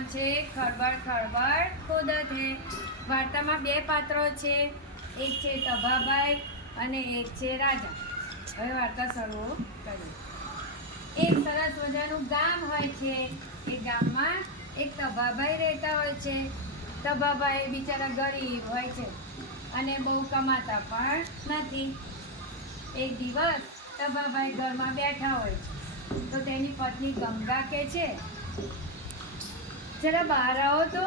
નામ છે ખરબડ ખરબડ ખોદત હે. વાર્તામાં બે પાત્રો છે. એક છે તભાભાઈ અને એક છે રાજા. હવે વાર્તા શરૂ કરીએ. એક સરસ મજાનું ગામ હોય છે. એ ગામમાં એક તભાભાઈ રહેતા હોય છે. તભાભાઈ બિચારા ગરીબ હોય છે અને બહુ કમાતા પણ નથી. એક દિવસ તભાભાઈ ઘરમાં બેઠા હોય છે. તો તેની પત્ની ગંગા કે છે જરા બહાર આવો તો.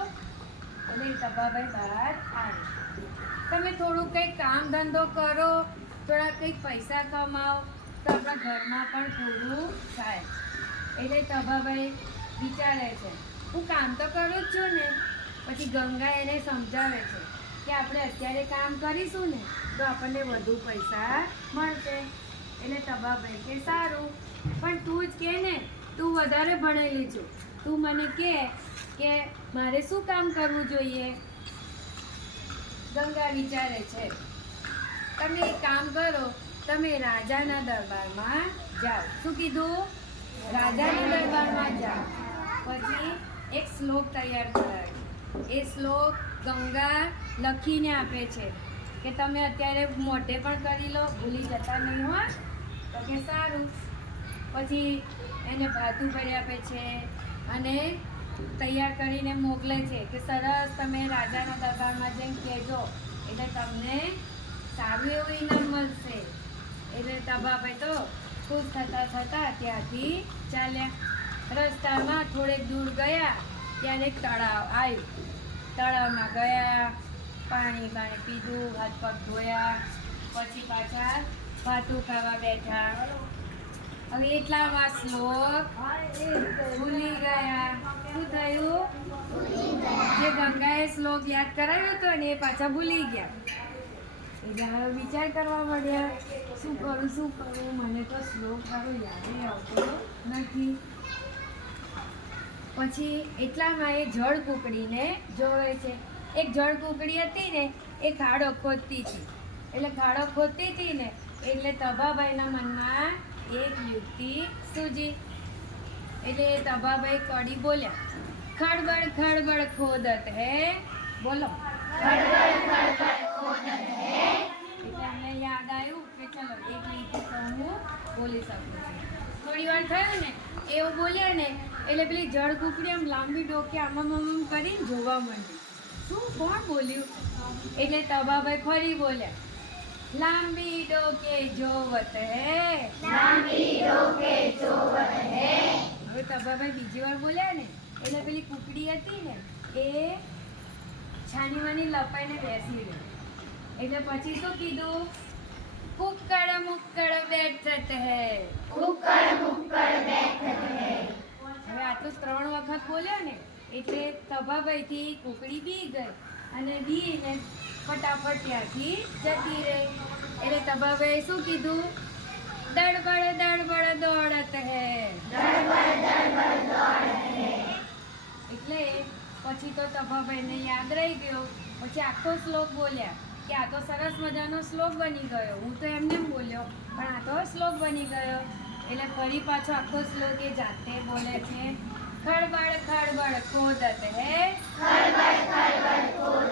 અને તબાભાઈ બહાર આવે. તમે થોડું કંઈક કામ ધંધો કરો, થોડા કંઈક પૈસા કમાઓ, તો આપણા ઘરમાં પણ થોડું થાય. એટલે તબાભાઈ વિચારે છે, હું કામ તો કરું જ છું ને. પછી ગંગા એને સમજાવે છે કે આપણે અત્યારે કામ કરીશું ને, તો આપણને વધુ પૈસા મળશે. એટલે તબાભાઈ કે, સારું, પણ તું જ કે ને, તું વધારે ભણેલી છું. તું મને કે કે મારે શું કામ કરવું જોઈએ? ગંગા વિચારે છે, તમે એક કામ કરો, તમે રાજાના દરબારમાં જાઓ. શું કીધું? રાજાના દરબારમાં જાઓ. પછી એક શ્લોક તૈયાર કરાવ્યો એ શ્લોક ગંગા લખીને આપે છે કે તમે અત્યારે મોઢે પણ કરી લો, ભૂલી જતા નહીં હો. તો કે સારું. પછી એને ભાતું ભરી આપે છે અને તૈયાર કરીને મોકલે છે કે સરસ તમે રાજાના દરબારમાં જઈને કહેજો. એટલે તમને સારું એવું ઇનામ મળશે. એટલે તબાભાઈ તો ખુશ થતા થતા ત્યાંથી ચાલ્યા. રસ્તામાં થોડેક દૂર ગયા, ત્યારે તળાવ આવ્યું. તળાવમાં ગયા, પાણી બાણી પીધું, હાથ પગ ધોયા, પછી પાછા ભાતું ખાવા બેઠા. હવે એટલામાં શ્લોક ભૂલી ગયા. શું થયું? જે ગંગાએ શ્લોક યાદ કરાવ્યો હતો ને એ પાછા ભૂલી ગયા. એટલે હવે વિચાર કરવા પડ્યા શું કરું શું કરું? મને તો શ્લોક મારો યાદ આવતો નથી. પછી એટલામાં એ જળ કુકડીને જોવે છે. એક જળ કુકડી હતી ને, એ ખાડો ખોદતી હતી. એટલે ખાડો ખોદતી હતી ને, એટલે તભાભાઈના મનમાં એક યુક્તિ સૂજી. એટલે તભાભાઈ કડી બોલ્યા ખડબડ ખડબડ ખોદત હે. બોલો. એટલે અમને યાદ આવ્યું કે ચલો એક લીટી તો હું બોલી શકું છું. થોડી વાર થયું ને એવું બોલ્યા ને એટલે પેલી જળ કુકડી આમ લાંબી ડોકે આમમ આમ આમ કરીને જોવા માંડી. શું કોણ બોલ્યું? એટલે તબાભાઈ ફરી બોલ્યા લાંબી ડોકે જોવત હે? હવે તબાભાઈ બીજી વાર બોલ્યા ને એટલે પેલી કુકડી હતી ને એ છાનીમાની લપાઈને બેસી રહી. એટલે પછી શું કીધું? કુકડ મુકડ બેઠત હે. હવે આ તો ત્રણ વખત બોલ્યો ને એટલે તભાભાઈથી કુકડી બી ગઈ અને બીને ફટાફટ ત્યાંથી જતી રહી. એટલે તભાભાઈ શું કીધું? દડબડ દડબડ દોડત હે. એટલે પછી તો તભાભાઈને યાદ રહી ગયો. પછી આખો શ્લોક બોલ્યા કે આ તો સરસ મજાનો શ્લોક બની ગયો. હું તો એમને બોલ્યો, પણ આ તો શ્લોક બની ગયો. એટલે ફરી પાછો આખો શ્લોક એ જાતે બોલે છે ખડબડ ખડબડ ખોદત હે.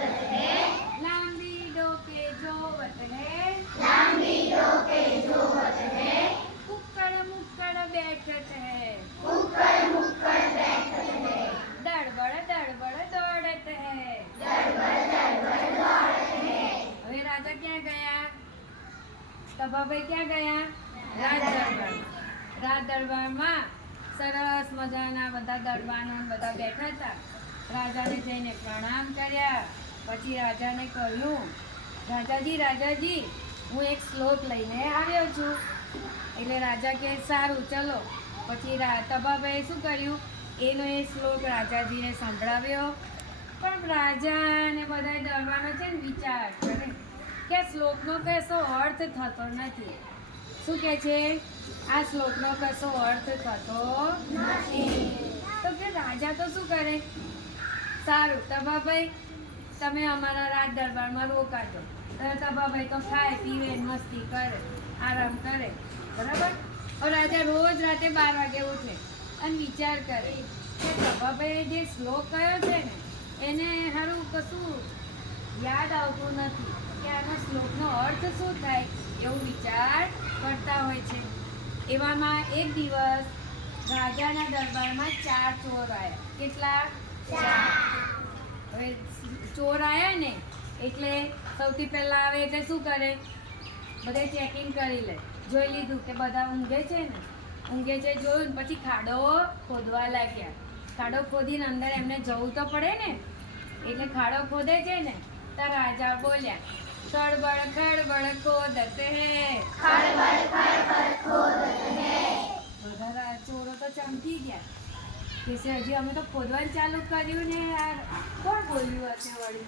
લાંબી કુક્કડ મુક્કડ બેઠત હે દડબડ દડબડ દોડત હે હવે રાજા ક્યાં ગયા? તભાભાઈ ક્યાં ગયા? રાજ દરબાર. રાજ દરબારમાં સરસ મજાના બધા દરબારના બધા બેઠા હતા. રાજાને જઈને પ્રણામ કર્યા. પછી રાજાને કહ્યું રાજાજી રાજાજી હું એક શ્લોક લઈને આવ્યો છું. એટલે રાજા કે સારું, ચલો. પછી તબાભાઈએ શું કર્યું? એનો એ શ્લોક રાજાજીને સંભળાવ્યો. પણ રાજા અને બધા દરબારો છે ને વિચાર કરે કે શ્લોકનો કશો અર્થ થતો નથી. શું કે છે? આ શ્લોકનો કશો અર્થ થતો નથી. તો કે રાજા તો શું કરે? સારું તબાભાઈ તમે અમારા રાજ દરબારમાં રોકાજો. તબાભાઈ તો ખાય, પીવે, મસ્તી કરે. આરામ કરે, બરાબર? અને રાજા રોજ રાતે બાર વાગે ઉઠે અને વિચાર કરે કે પ્રભાભાઈએ જે શ્લોક કયો છે ને, એને સારું કશું યાદ આવતું નથી કે આના શ્લોકનો અર્થ શું થાય એવું વિચાર કરતા હોય છે. એવામાં એક દિવસ રાજાના દરબારમાં ચાર ચોર આવ્યા કેટલા? ચોર. આવ્યા ને, એટલે સૌથી પહેલાં આવે એટલે શું કરે? બધે ચેકિંગ કરી લે. જોઈ લીધું કે બધા ઊંઘે છે ને? ઊંઘે છે જોયું પછી ખાડો ખોદવા લાગ્યા. ખાડો ખોદીને અંદર એમને જવું તો પડે ને? એટલે ખાડો ખોદે છે ને તો રાજા બોલ્યા ખડબડ ખડબડ ખોદતે હે. બધા રા- ચોરો તો ચમકી ગયા. કે છે હજી અમે તો ખોદવાનું ચાલુ કર્યું ને યાર. કોણ બોલ્યું હશે વળી?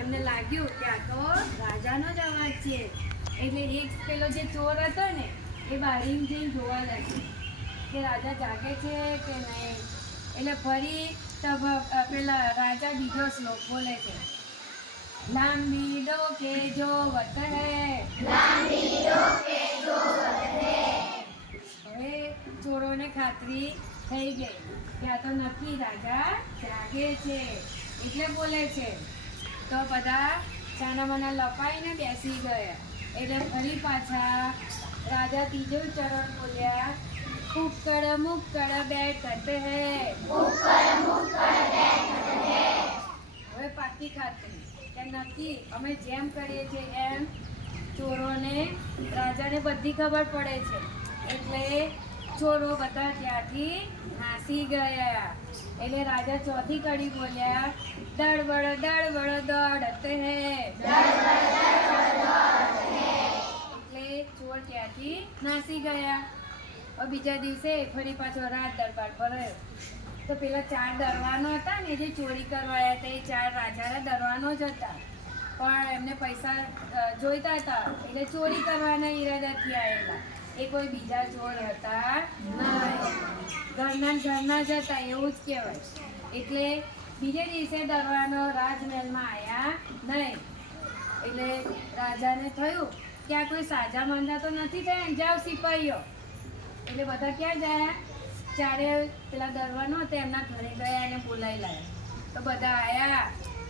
એમને લાગ્યું કે આ તો રાજાનો જ અવાજ છે. એટલે એક પેલો જે ચોર હતો ને એ બારીમાં જઈને જોવા લાગ્યો કે રાજા જાગે છે કે નહીં? એટલે ફરી તબ પેલા રાજા બીજો શ્લોક બોલે છે. લાંબી ડોકે જો વત હે હવે ચોરોને ખાતરી થઈ ગઈ કે આ તો નક્કી રાજા જાગે છે. એટલે બોલે છે. તો બધા ચાનામાના લપાઈને બેસી ગયા. એટલે ફરી પાછા રાજા ત્રીજો ચરણ બોલ્યા કુક્કડ મુક્કડ બેઠત હે. હવે પાકી ખાતરી કે નક્કી અમે જેમ કરીએ છીએ એમ ચોરોને, રાજાને બધી ખબર પડે છે. એટલે ચોરો બધા ત્યાંથી નાસી ગયા. એટલે રાજા ચોથી કડી બોલ્યા દળબડ દળબડ દોડત હે. એટલે ચોર ત્યાંથી નાસી ગયા. બીજા દિવસે ફરી પાછો રાત દરબાર ભરાયો તો પેલા ચાર દરવાનો હતા ને જે ચોરી કરવા હતા, એ ચાર રાજાના દરવાનો જ હતા. પણ એમને પૈસા જોઈતા હતા. એટલે ચોરી કરવાના ઈરાદાથી આવેલા એ કોઈ બીજા ચોર હતા ઘરના ઘરના જ હતા, એવું જ કહેવાય. એટલે બીજે દિવસે દરવાનો રાજમહેલમાં આવ્યા નહીં. એટલે રાજાને થયું આ કોઈ સાજા માંદા તો નથી થયા જાવ સિપાહીઓ એટલે બધા ક્યાં ગયા ચારે પેલા દરવાનો હતો, એમના ઘરે ગયા અને બોલાવી લાવ્યા તો બધા આવ્યા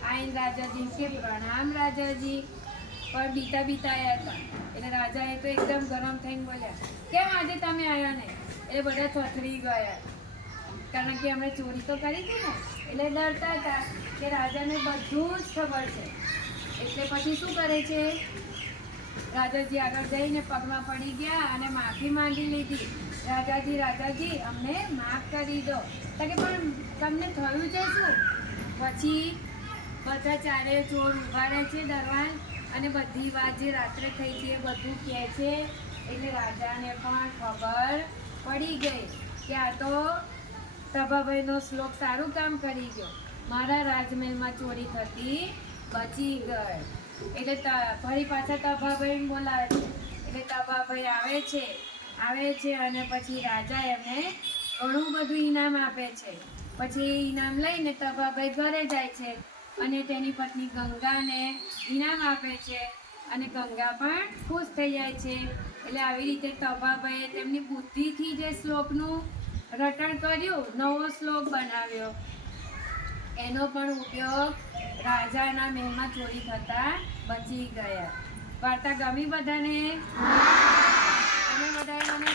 આઈન રાજાજી કે, પ્રણામ રાજાજી. પણ બીતા બીતા આવ્યા હતા. એટલે રાજાએ તો એકદમ ગરમ થઈને બોલ્યા, કેમ આજે તમે આવ્યા ને એટલે બધા થથરી ગયા. કારણ કે અમે ચોરી તો કરી હતી ને? એટલે ડરતા હતા કે રાજાને બધું જ ખબર છે. એટલે પછી શું કરે છે? રાજાજી આગળ જઈને પગમાં પડી ગયા અને માફી માંગી લીધી. રાજાજી રાજાજી, અમને માફ કરી દો. તકે પણ તમને થયું છે શું? પછી બધા ચારે ચોર ઊભા રહે છે દરવાન અને બધી વાત જે રાત્રે થઈ છે એ બધું કહે છે. એટલે રાજાને પણ ખબર પડી ગઈ. કે આ તો સભાભાઈનો શ્લોક સારું કામ કરી ગયો. મારા રાજમહેલમાં ચોરી થતી બચી ગઈ. એટલે ફરી પાછા તભાભાઈને બોલાવે છે. એટલે તભાભાઈ આવે છે આવે છે અને પછી રાજા એમને ઘણું બધું ઇનામ આપે છે. પછી ઈનામ લઈને તભાભાઈ ઘરે જાય છે અને તેની પત્ની ગંગાને ઇનામ આપે છે અને ગંગા પણ ખુશ થઈ જાય છે. એટલે આવી રીતે તભાભાઈએ તેમની બુદ્ધિથી જે શ્લોકનું રટણ કર્યું, નવો શ્લોક બનાવ્યો. એનો પણ ઉપયોગ રાજાના મહેલમાં ચોરી થતા બચી ગયા. વાર્તા ગમી બધાને? તમે બધાએ મને